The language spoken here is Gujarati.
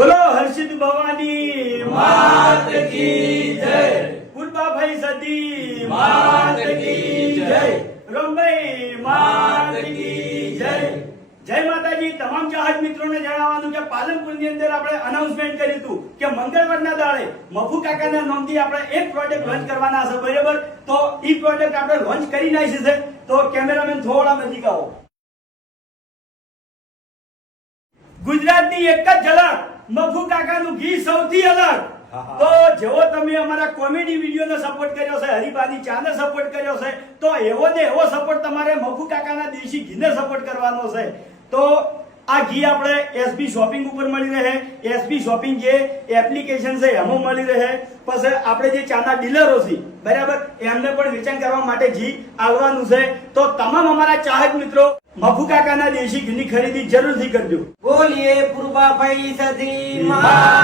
બોલો હર્ષિત ભવાની માત કી જય, કુલબાભાઈ સદી માત કી જય, રમભાઈ માત કી જય. જય માતાજી. તમામ ચાહક મિત્રોને જણાવવાનું કે પાલનપુરની અંદર આપણે અનાઉન્સમેન્ટ કર્યું હતું કે મંગળવારના દાડે મફુ કાકાના નામથી આપણે એક પ્રોડક્ટ લોન્ચ કરવાના છે, બરાબર? તો ઈ પ્રોડક્ટ આપણે લોન્ચ કરી નાખી છે. તો કેમેરામેન થોડા નજીક આવો. ગુજરાતની એક જ ઝલક, મફુ કાકાનું ઘી સૌથી અલગ. તો જેવો તમે અમારા કોમેડી વિડીયોને સપોર્ટ કર્યો છે, હરિભાની ચાને સપોર્ટ કર્યો છે, તો એવો ને એવો સપોર્ટ તમારે મફુ કાકાના દેશી ઘીને સપોર્ટ કરવાનો છે. તો આ ઘી આપણે એસબી શોપિંગ ઉપર મળી રહે, એસબી શોપિંગ જે એપ્લિકેશન છે એમાં મળી રહે. પછી આપણે જે ચાના ડીલરો છે, બરાબર, એમને પણ વેચાણ કરવા માટે ઘી આવવાનું છે. તો તમામ અમારા ચાહક મિત્રો મફુ કાકાના દેશી ઘીની ખરીદી જરૂરથી કરજો. બોલીએ પૂર્વાભાઈ સદી માત